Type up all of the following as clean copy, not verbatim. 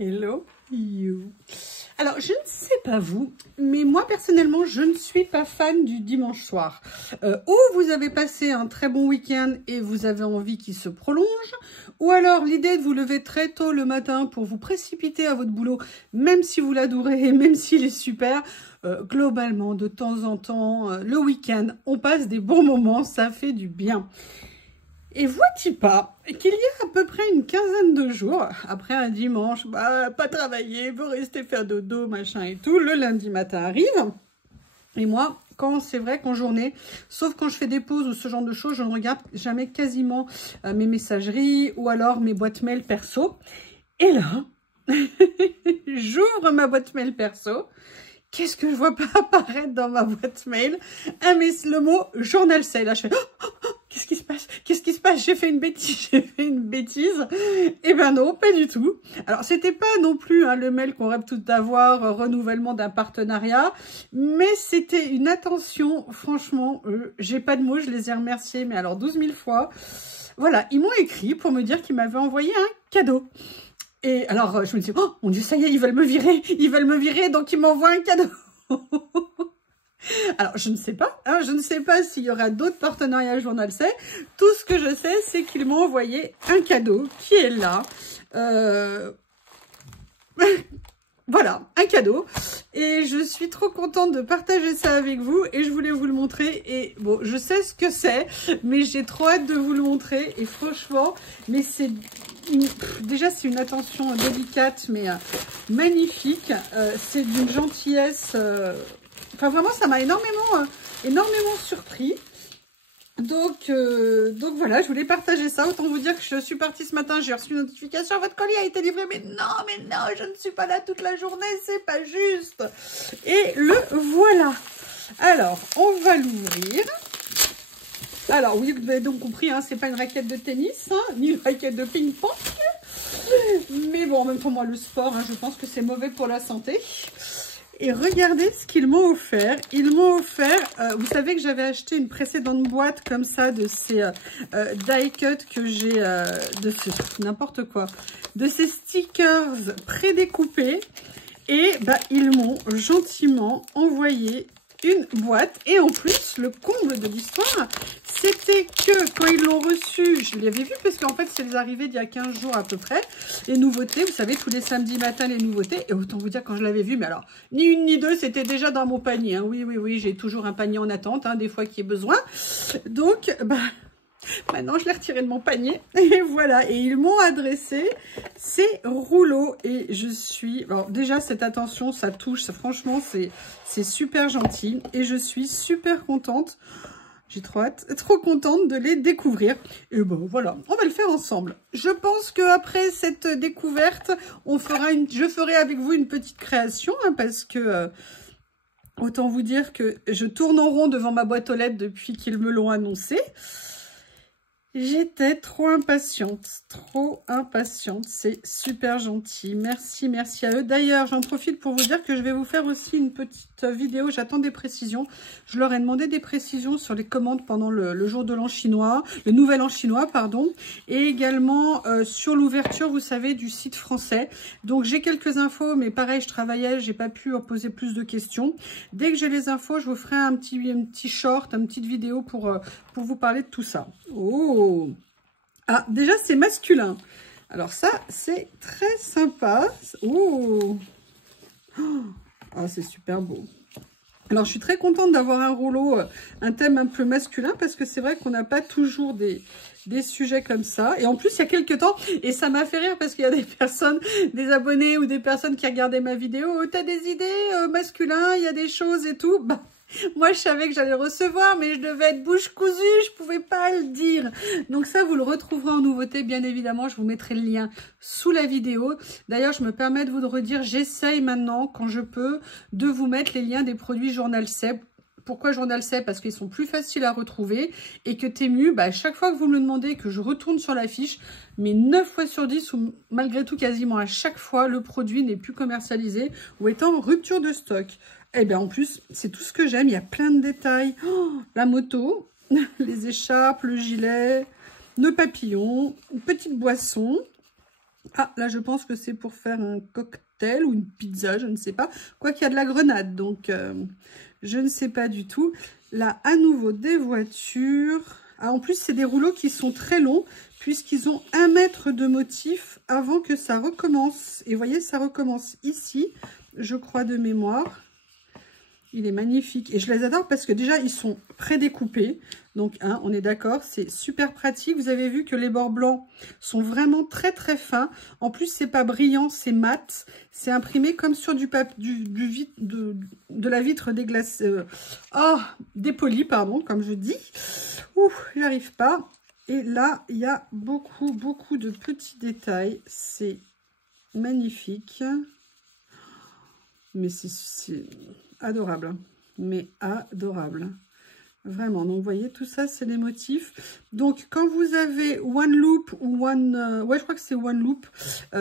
Hello you. Alors, je ne sais pas vous, mais moi, personnellement, je ne suis pas fan du dimanche soir. Ou vous avez passé un très bon week-end et vous avez envie qu'il se prolonge, ou alors l'idée de vous lever très tôt le matin pour vous précipiter à votre boulot, même si vous l'adorez, même s'il est super, globalement, de temps en temps, le week-end, on passe des bons moments, ça fait du bien. Et vois-tu pas qu'il y a à peu près une quinzaine de jours, après un dimanche, pas travailler, veut rester faire dodo, machin et tout, le lundi matin arrive. Et moi, c'est vrai qu'en journée, sauf quand je fais des pauses ou ce genre de choses, je ne regarde jamais quasiment mes messageries ou alors mes boîtes mail perso. Et là, j'ouvre ma boîte mail perso. Qu'est-ce que je vois pas apparaître dans ma boîte mail? Le mot journal sale. Là, je fais qu'est-ce qui se passe? Qu'est-ce qui se passe? J'ai fait une bêtise, j'ai fait une bêtise. Eh ben non, pas du tout. Alors, c'était pas non plus le mail qu'on rêve tout d'avoir, renouvellement d'un partenariat, mais c'était une attention, franchement, j'ai pas de mots, je les ai remerciés, mais alors 12 000 fois. Voilà, ils m'ont écrit pour me dire qu'ils m'avaient envoyé un cadeau. Et alors, je me dis, oh mon Dieu, ça y est, ils veulent me virer, donc ils m'envoient un cadeau. Alors, je ne sais pas, je ne sais pas s'il y aura d'autres partenariats Journal C. Tout ce que je sais, c'est qu'ils m'ont envoyé un cadeau qui est là. Voilà, un cadeau. Et je suis trop contente de partager ça avec vous. Et je voulais vous le montrer. Et bon, je sais ce que c'est, mais j'ai trop hâte de vous le montrer. Et franchement, mais c'est... Déjà, c'est une attention délicate, mais magnifique. C'est d'une gentillesse... Enfin, vraiment, ça m'a énormément surpris. Donc voilà, je voulais partager ça. Autant vous dire que je suis partie ce matin, j'ai reçu une notification, votre colis a été livré. Mais non, je ne suis pas là toute la journée, c'est pas juste. Et le voilà. Alors, on va l'ouvrir. Alors, oui, vous avez donc compris, c'est pas une raquette de tennis, ni une raquette de ping-pong. Mais bon, même pour moi, le sport, je pense que c'est mauvais pour la santé. Et regardez ce qu'ils m'ont offert. Ils m'ont offert, vous savez que j'avais acheté une précédente boîte comme ça de ces die cut que j'ai, n'importe quoi, de ces stickers prédécoupés. Et ils m'ont gentiment envoyé une boîte. Et en plus, le comble de l'histoire, c'était que quand ils l'ont reçu, je l'avais vu parce qu'en fait, c'est les arrivées d'il y a 15 jours à peu près. Les nouveautés, vous savez, tous les samedis matins, les nouveautés. Et autant vous dire, quand je l'avais vu, mais alors, ni une ni deux, c'était déjà dans mon panier. Oui, j'ai toujours un panier en attente, des fois qu'il y ait besoin. Donc, maintenant, je l'ai retiré de mon panier. Et voilà. Et ils m'ont adressé ces rouleaux. Et je suis... Alors, déjà, cette attention, ça touche. Franchement, c'est super gentil. Et je suis super contente. J'ai trop hâte, trop contente de les découvrir. Et voilà, on va le faire ensemble. Je pense qu'après cette découverte, je ferai avec vous une petite création. Parce que... autant vous dire que je tourne en rond devant ma boîte aux lettres depuis qu'ils me l'ont annoncé. J'étais trop impatiente, c'est super gentil, merci à eux. D'ailleurs, j'en profite pour vous dire que je vais vous faire aussi une petite vidéo, j'attends des précisions. Je leur ai demandé des précisions sur les commandes pendant le jour de l'an chinois, le nouvel an chinois, pardon, et également sur l'ouverture, vous savez, du site français. Donc, j'ai quelques infos, mais pareil, je travaillais, j'ai pas pu poser plus de questions. Dès que j'ai les infos, je vous ferai un petit short, une petite vidéo pour vous parler de tout ça. Oh! Ah, déjà, c'est masculin. Alors ça, c'est très sympa. Oh! Ah, c'est super beau. Alors, je suis très contente d'avoir un rouleau, un thème un peu masculin, parce que c'est vrai qu'on n'a pas toujours des sujets comme ça. Et en plus, il y a quelques temps, et ça m'a fait rire, parce qu'il y a des personnes, des abonnés ou des personnes qui regardaient ma vidéo. Oh, t'as des idées masculins, il y a des choses et tout. Moi, je savais que j'allais recevoir, mais je devais être bouche cousue, je pouvais pas le dire. Donc ça, vous le retrouverez en nouveauté, bien évidemment. Je vous mettrai le lien sous la vidéo. D'ailleurs, je me permets de vous le redire, j'essaye maintenant, quand je peux, de vous mettre les liens des produits Journal C. Pourquoi Journal C? Parce qu'ils sont plus faciles à retrouver et que Temu, chaque fois que vous me le demandez, que je retourne sur la fiche, mais 9 fois sur 10, ou malgré tout quasiment à chaque fois, le produit n'est plus commercialisé ou est en rupture de stock. Eh bien, en plus, c'est tout ce que j'aime. Il y a plein de détails. Oh, la moto, les écharpes, le gilet, le papillon, une petite boisson. Ah, là, je pense que c'est pour faire un cocktail ou une pizza, je ne sais pas. Quoi qu'il y a de la grenade, donc je ne sais pas du tout. Là, à nouveau, des voitures. Ah, en plus, c'est des rouleaux qui sont très longs, puisqu'ils ont 1 mètre de motif avant que ça recommence. Et vous voyez, ça recommence ici, je crois, de mémoire. Il est magnifique. Et je les adore parce que déjà, ils sont prédécoupés. Donc, hein, on est d'accord, c'est super pratique. Vous avez vu que les bords blancs sont vraiment très, très fins. En plus, c'est pas brillant, c'est mat. C'est imprimé comme sur du papier, de la vitre dépolie, pardon, comme je dis. Ouh, j'arrive pas. Et là, il y a beaucoup, beaucoup de petits détails. C'est magnifique. Mais c'est adorable, mais adorable, vraiment. Donc vous voyez, tout ça c'est les motifs. Donc quand vous avez one loop ou ouais, je crois que c'est one loop,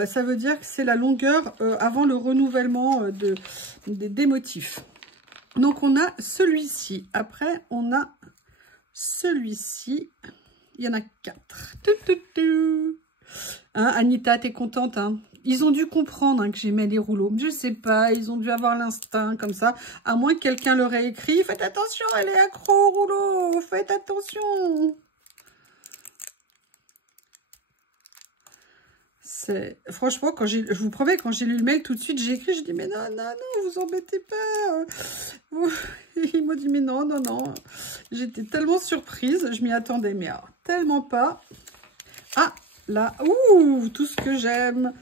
ça veut dire que c'est la longueur avant le renouvellement des motifs. Donc on a celui-ci, après on a celui-ci, il y en a 4. Hein, Anita, t'es contente, hein? Ils ont dû comprendre, hein, que j'aimais les rouleaux. Je sais pas, ils ont dû avoir l'instinct comme ça. À moins que quelqu'un leur ait écrit, faites attention, elle est accro au rouleau, faites attention. Franchement, je vous promets, quand j'ai lu le mail tout de suite, j'ai écrit, je dis mais non, non, non, vous embêtez pas. Ils m'ont dit mais non, non, non. J'étais tellement surprise, je m'y attendais, mais alors, tellement pas. Ah, là, ouh, tout ce que j'aime.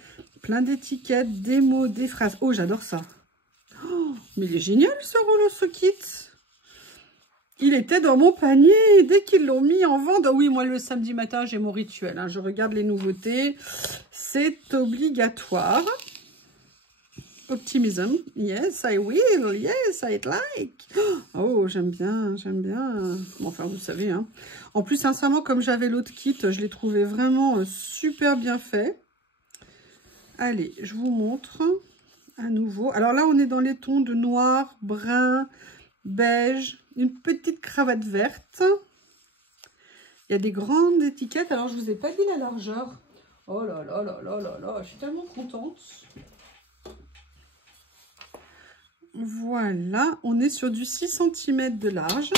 Plein d'étiquettes, des mots, des phrases. Oh, j'adore ça. Oh, mais il est génial ce rouleau, ce kit. Il était dans mon panier dès qu'ils l'ont mis en vente. Oui, moi, le samedi matin, j'ai mon rituel. Hein. Je regarde les nouveautés. C'est obligatoire. Optimism. Yes, I will. Yes, I'd like. Oh, j'aime bien, j'aime bien. Bon, enfin, vous savez. Hein. En plus, sincèrement, comme j'avais l'autre kit, je l'ai trouvé vraiment super bien fait. Allez, je vous montre à nouveau. Alors là, on est dans les tons de noir, brun, beige, une petite cravate verte. Il y a des grandes étiquettes. Alors, je ne vous ai pas dit la largeur. Oh là là là là là là, je suis tellement contente. Voilà, on est sur du 6 cm de large.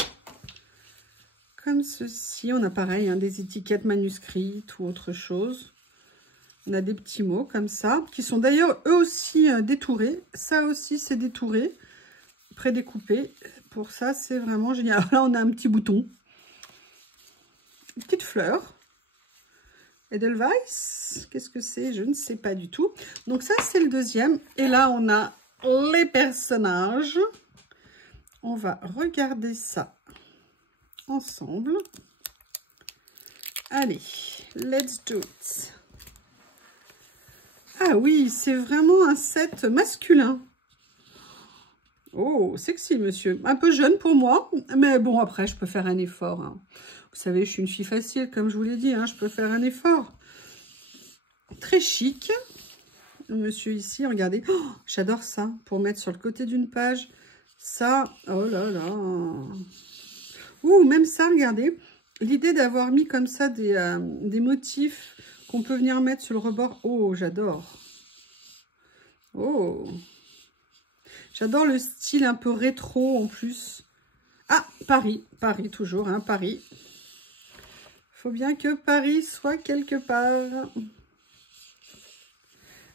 Comme ceci. On a pareil, hein, des étiquettes manuscrites ou autre chose. On a des petits mots comme ça, qui sont d'ailleurs eux aussi détourés. Ça aussi, c'est détouré, prédécoupé. Pour ça, c'est vraiment génial. Alors là, on a un petit bouton. Une petite fleur. Edelweiss, qu'est-ce que c'est? Je ne sais pas du tout. Donc ça, c'est le deuxième. Et là, on a les personnages. On va regarder ça ensemble. Allez, let's do it. Ah oui, c'est vraiment un set masculin. Oh, sexy, monsieur. Un peu jeune pour moi, mais bon, après, je peux faire un effort. Hein. Vous savez, je suis une fille facile, comme je vous l'ai dit, hein, je peux faire un effort. Très chic. Le monsieur ici, regardez. Oh, j'adore ça, pour mettre sur le côté d'une page. Ça, oh là là. Ouh, même ça, regardez. L'idée d'avoir mis comme ça des motifs qu'on peut venir mettre sur le rebord. Oh, j'adore. Oh. J'adore le style un peu rétro en plus. Ah, Paris. Paris toujours, hein, Paris. Faut bien que Paris soit quelque part.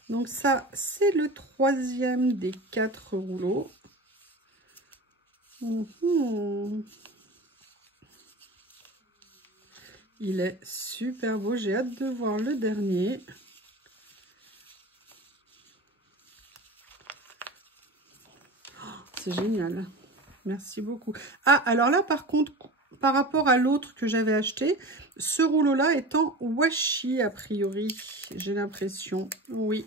Donc ça, c'est le troisième des 4 rouleaux. Il est super beau. J'ai hâte de voir le dernier. C'est génial. Merci beaucoup. Ah, alors là, par contre, par rapport à l'autre que j'avais acheté, ce rouleau-là est en washi, a priori. J'ai l'impression. Oui,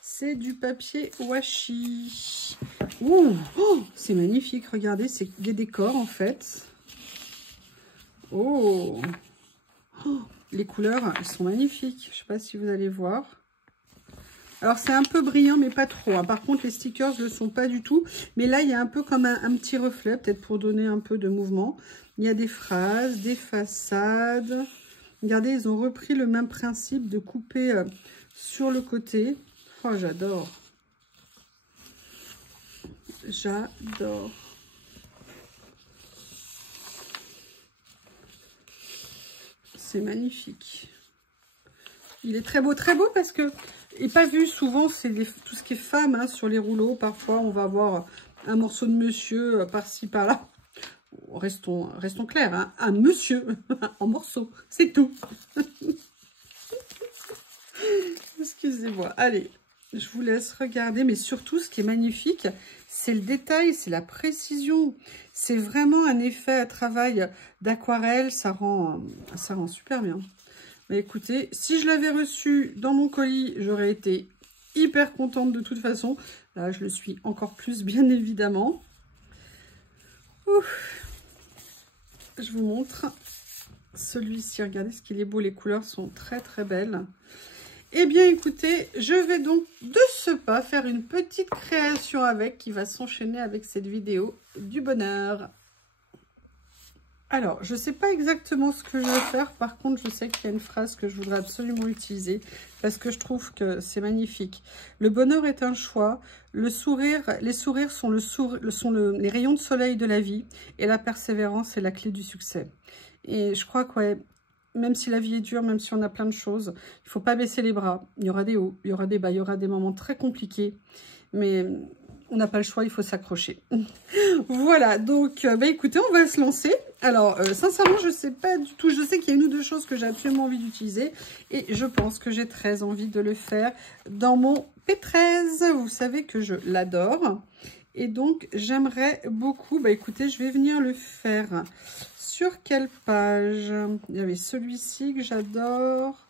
c'est du papier washi. Ouh, oh, c'est magnifique. Regardez, c'est des décors, en fait. Oh, oh, les couleurs, elles sont magnifiques. Je ne sais pas si vous allez voir. Alors, c'est un peu brillant, mais pas trop. Hein. Par contre, les stickers ne le sont pas du tout. Mais là, il y a un peu comme un petit reflet, peut-être pour donner un peu de mouvement. Il y a des phrases, des façades. Regardez, ils ont repris le même principe de couper sur le côté. Oh, j'adore. J'adore. C'est magnifique. Il est très beau parce que, et pas vu souvent, c'est tout ce qui est femme hein, sur les rouleaux. Parfois, on va avoir un morceau de monsieur par-ci, par-là. Restons clairs, hein, un monsieur en morceaux, c'est tout. Excusez-moi. Allez, je vous laisse regarder. Mais surtout, ce qui est magnifique, c'est le détail, c'est la précision. C'est vraiment un effet à travail d'aquarelle. Ça rend super bien. Mais écoutez, si je l'avais reçu dans mon colis, j'aurais été hyper contente de toute façon. Là, je le suis encore plus, bien évidemment. Ouf. Je vous montre celui-ci. Regardez ce qu'il est beau. Les couleurs sont très, très belles. Eh bien, écoutez, je vais donc de ce pas faire une petite création avec qui va s'enchaîner avec cette vidéo du bonheur. Alors, je ne sais pas exactement ce que je vais faire. Par contre, je sais qu'il y a une phrase que je voudrais absolument utiliser parce que je trouve que c'est magnifique. Le bonheur est un choix. Le sourire, les sourires sont, les rayons de soleil de la vie et la persévérance est la clé du succès. Et je crois que, ouais, même si la vie est dure, même si on a plein de choses, il ne faut pas baisser les bras. Il y aura des hauts, il y aura des bas, il y aura des moments très compliqués. Mais on n'a pas le choix, il faut s'accrocher. Voilà, donc, écoutez, on va se lancer. Alors, sincèrement, je ne sais pas du tout. Je sais qu'il y a une ou deux choses que j'ai absolument envie d'utiliser. Et je pense que j'ai très envie de le faire dans mon P13. Vous savez que je l'adore. Et donc, j'aimerais beaucoup... écoutez, je vais venir le faire... Sur quelle page? Il y avait celui-ci que j'adore.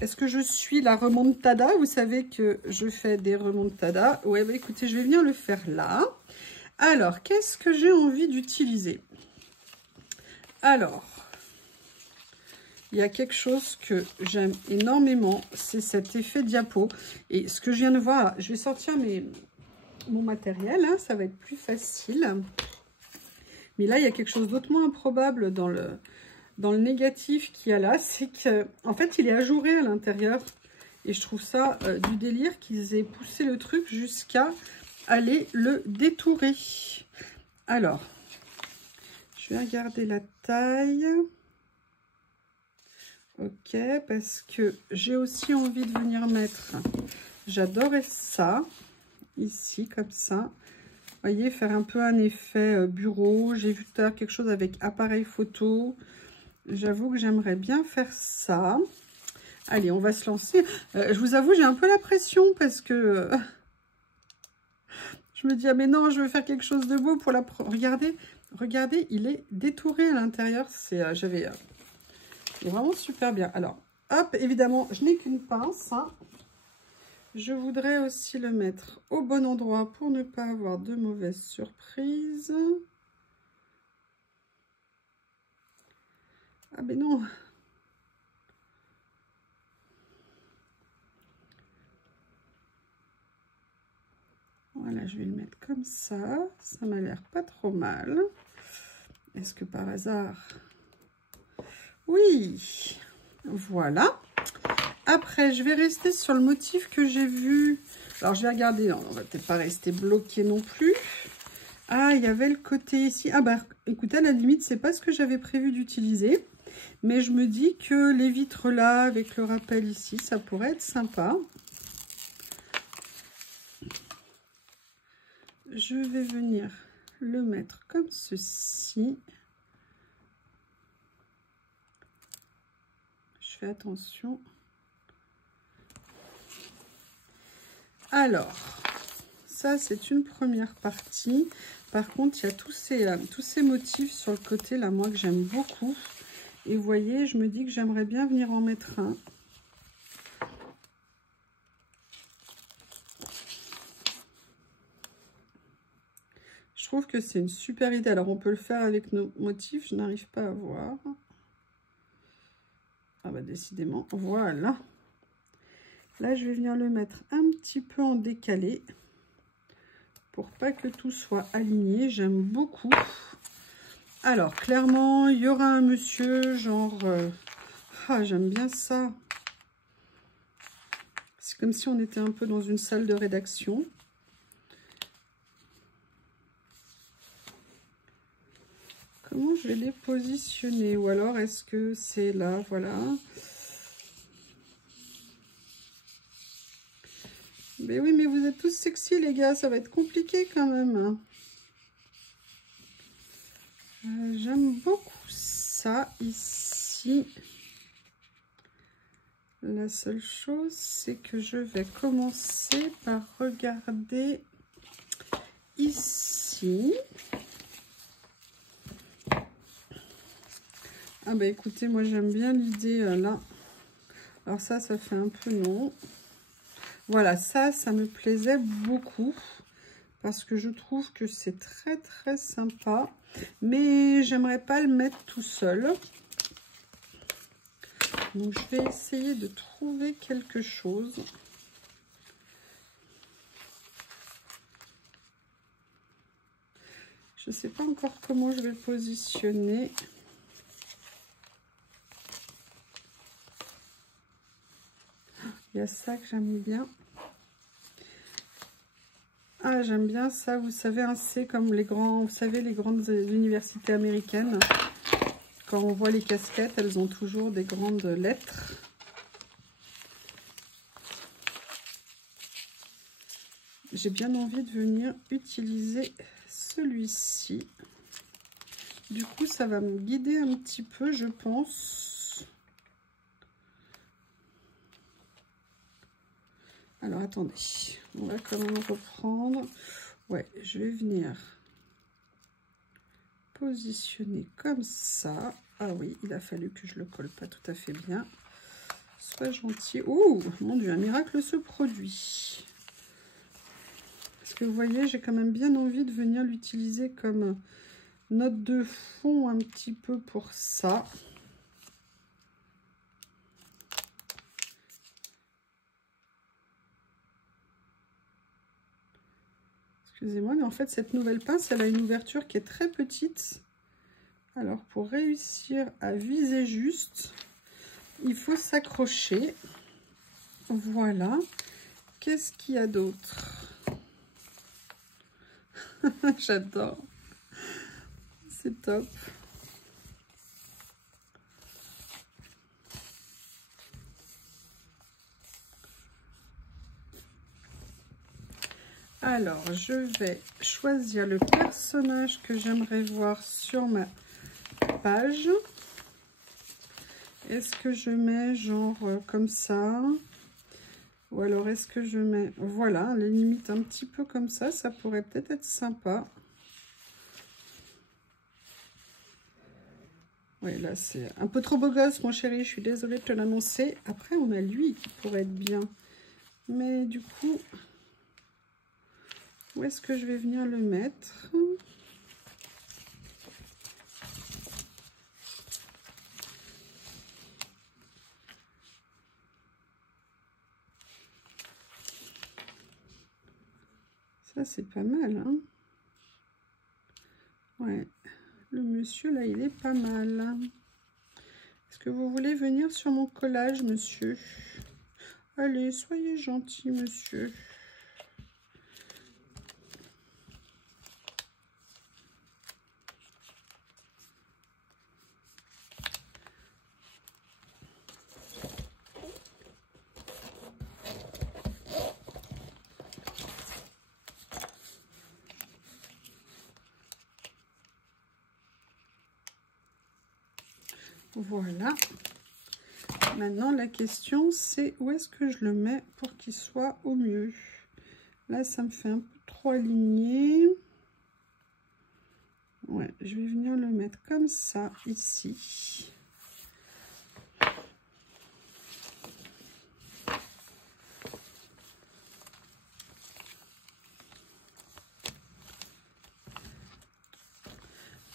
Est-ce que je suis la remontada? Vous savez que je fais des remontadas. Ouais, écoutez, je vais venir le faire là. Alors, qu'est-ce que j'ai envie d'utiliser? Alors, il y a quelque chose que j'aime énormément. C'est cet effet diapo. Et ce que je viens de voir, je vais sortir mon matériel. Hein, ça va être plus facile. Mais là, il y a quelque chose d'autrement improbable dans le négatif qu'il y a là. C'est qu'en fait, il est ajouré à l'intérieur. Et je trouve ça du délire qu'ils aient poussé le truc jusqu'à aller le détourer. Alors, je vais regarder la taille. Ok, parce que j'ai aussi envie de venir mettre... J'adorais ça, ici, comme ça. Vous voyez, faire un peu un effet bureau. J'ai vu tout à l'heure quelque chose avec appareil photo. J'avoue que j'aimerais bien faire ça. Allez, on va se lancer. Je vous avoue, j'ai un peu la pression parce que... je me dis, ah mais non, je veux faire quelque chose de beau pour la... Regardez, il est détouré à l'intérieur. C'est vraiment super bien. Alors, hop, évidemment, je n'ai qu'une pince, hein. Je voudrais aussi le mettre au bon endroit pour ne pas avoir de mauvaises surprises. Ah ben non. Voilà, je vais le mettre comme ça. Ça m'a l'air pas trop mal. Est-ce que par hasard... Oui, voilà. Après, je vais rester sur le motif que j'ai vu. Alors, je vais regarder. Non, on va peut-être pas rester bloqué non plus. Ah, il y avait le côté ici. Ah, écoutez, à la limite, c'est pas ce que j'avais prévu d'utiliser. Mais je me dis que les vitres là, avec le rappel ici, ça pourrait être sympa. Je vais venir le mettre comme ceci. Je fais attention. Alors, ça c'est une première partie. Par contre, il y a tous ces motifs sur le côté là, moi que j'aime beaucoup. Et vous voyez, je me dis que j'aimerais bien venir en mettre un. Je trouve que c'est une super idée. Alors, on peut le faire avec nos motifs. Je n'arrive pas à voir. Ah bah, décidément, voilà. Là, je vais venir le mettre un petit peu en décalé pour pas que tout soit aligné. J'aime beaucoup. Alors, clairement, il y aura un monsieur, genre... ah, j'aime bien ça. C'est comme si on était un peu dans une salle de rédaction. Comment je vais les positionner? Ou alors est-ce que c'est là? Voilà. Mais oui, mais vous êtes tous sexy, les gars. Ça va être compliqué quand même. J'aime beaucoup ça ici. La seule chose, c'est que je vais commencer par regarder ici. Ah bah écoutez, moi j'aime bien l'idée là. Alors ça fait un peu non. Voilà, ça me plaisait beaucoup. Parce que je trouve que c'est très très sympa. Mais j'aimerais pas le mettre tout seul. Donc je vais essayer de trouver quelque chose. Je ne sais pas encore comment je vais le positionner. Il y a ça que j'aime bien. Ah, j'aime bien ça, vous savez, c'est comme les grands, vous savez, les grandes universités américaines. Quand on voit les casquettes, elles ont toujours des grandes lettres. J'ai bien envie de venir utiliser celui-ci. Du coup, ça va me guider un petit peu, je pense. Alors, attendez. On va quand même reprendre. Ouais, je vais venir positionner comme ça. Ah oui, il a fallu que je le colle pas tout à fait bien. Sois gentil. Oh, mon Dieu, un miracle se produit. Parce que vous voyez, j'ai quand même bien envie de venir l'utiliser comme note de fond un petit peu pour ça. Excusez-moi, mais en fait, cette nouvelle pince, elle a une ouverture qui est très petite. Alors, pour réussir à viser juste, il faut s'accrocher. Voilà. Qu'est-ce qu'il y a d'autre? J'adore. C'est top. Alors, je vais choisir le personnage que j'aimerais voir sur ma page. Est-ce que je mets genre comme ça? Ou alors est-ce que je mets, voilà, les limites un petit peu comme ça pourrait peut-être être sympa. Oui, là c'est un peu trop beau gosse, mon chéri, je suis désolée de te l'annoncer. Après, on a lui qui pourrait être bien. Mais du coup, où est-ce que je vais venir le mettre? Ça, c'est pas mal, hein? Ouais, le monsieur, là, il est pas mal. Est-ce que vous voulez venir sur mon collage, monsieur? Allez, soyez gentil, monsieur. Voilà. Maintenant, la question, c'est où est-ce que je le mets pour qu'il soit au mieux. Là, ça me fait un peu trop aligné. Ouais, je vais venir le mettre comme ça, ici.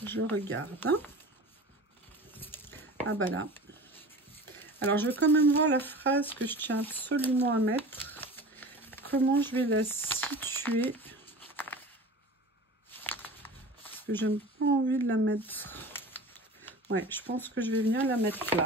Je regarde. Ah bah là. Alors, je vais quand même voir la phrase que je tiens absolument à mettre. Comment je vais la situer? Parce que j'ai pas envie de la mettre. Ouais, je pense que je vais venir la mettre là.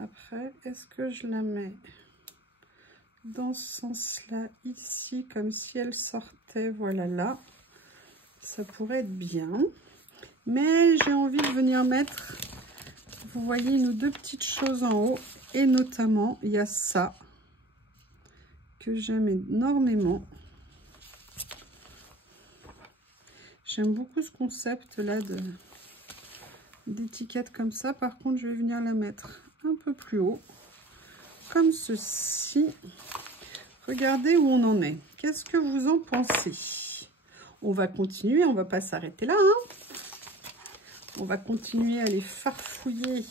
Après, est-ce que je la mets dans ce sens-là, ici, comme si elle sortait, voilà, là. Ça pourrait être bien. Mais j'ai envie de venir mettre, vous voyez, une ou deux petites choses en haut. Et notamment, il y a ça, que j'aime énormément. J'aime beaucoup ce concept-là d'étiquette comme ça. Par contre, je vais venir la mettre un peu plus haut, comme ceci. Regardez où on en est. Qu'est-ce que vous en pensez? On va continuer, on va pas s'arrêter là, hein. On va continuer à les farfouiller.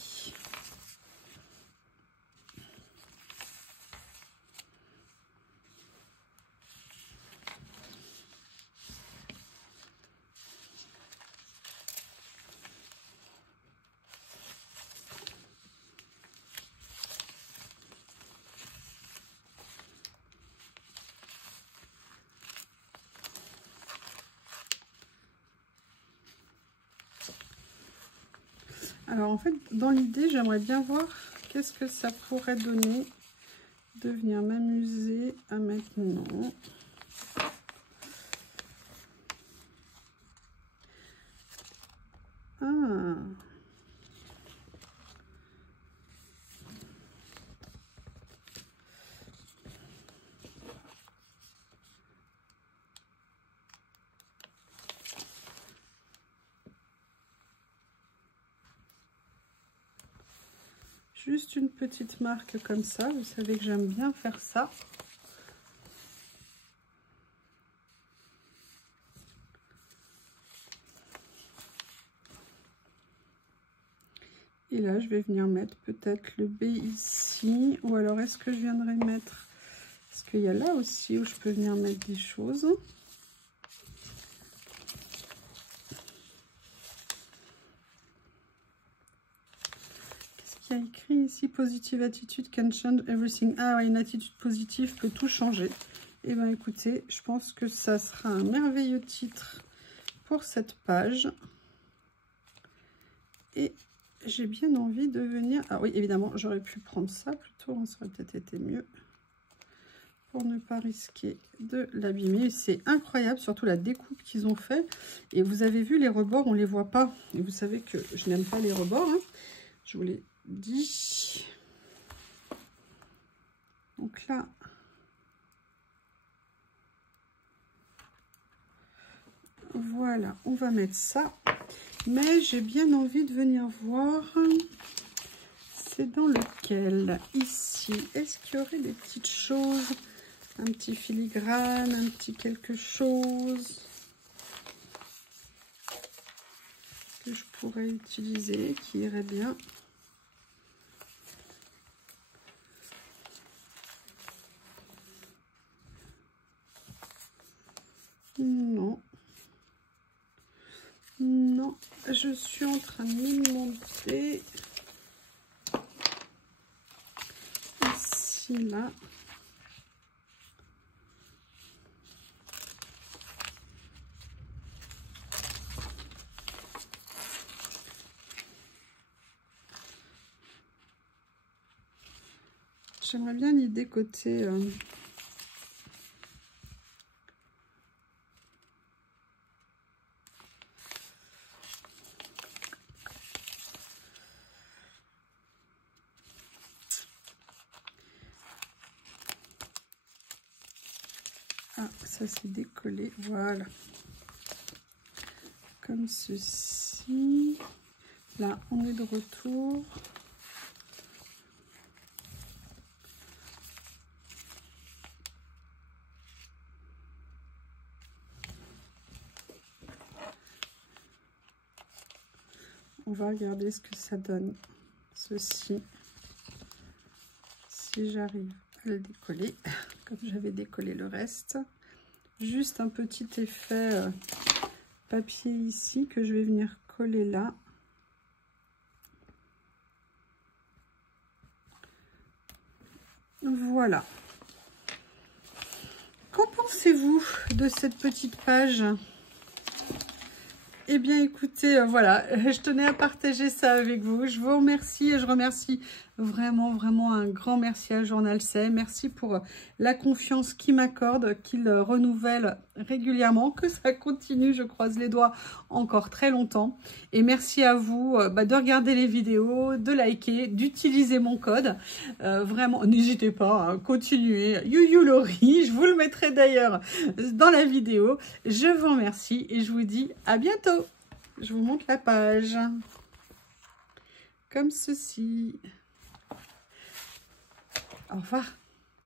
Alors en fait, dans l'idée, j'aimerais bien voir qu'est-ce que ça pourrait donner de venir m'amuser à maintenant. Ah. Juste une petite marque comme ça, vous savez que j'aime bien faire ça. Et là, je vais venir mettre peut-être le B ici. Ou alors, est-ce que je viendrai mettre... Est-ce qu'il y a là aussi où je peux venir mettre des choses? Qu'est-ce qu'il y a écrit ici? Positive attitude can change everything. Ah ouais, une attitude positive peut tout changer. Et bien écoutez, je pense que ça sera un merveilleux titre pour cette page. Et j'ai bien envie de venir... Ah oui, évidemment, j'aurais pu prendre ça plutôt, hein, ça aurait peut-être été mieux. Pour ne pas risquer de l'abîmer. C'est incroyable, surtout la découpe qu'ils ont fait. Et vous avez vu, les rebords, on ne les voit pas. Et vous savez que je n'aime pas les rebords, hein. Je vous l'ai dit. Donc là... Voilà, on va mettre ça. Mais j'ai bien envie de venir voir. C'est dans lequel? Ici. Est-ce qu'il y aurait des petites choses? Un petit filigrane, un petit quelque chose que je pourrais utiliser, qui irait bien. Non. Non, je suis en train de me monter ici, là. J'aimerais bien l'idée côté... Ah, ça s'est décollé, voilà. Comme ceci. Là, on est de retour. On va regarder ce que ça donne, ceci. Si j'arrive à le décoller, comme j'avais décollé le reste. Juste un petit effet papier ici que je vais venir coller là. Voilà. Qu'en pensez-vous de cette petite page? Eh bien, écoutez, voilà, je tenais à partager ça avec vous. Je vous remercie et je remercie vraiment, vraiment un grand merci à Journal C. Merci pour la confiance qu'il m'accorde, qu'il renouvelle régulièrement, que ça continue, je croise les doigts, encore très longtemps. Et merci à vous de regarder les vidéos, de liker, d'utiliser mon code. Vraiment, n'hésitez pas à continuer. You Laurie, je vous le mettrai d'ailleurs dans la vidéo. Je vous remercie et je vous dis à bientôt. Je vous montre la page. Comme ceci. Au revoir.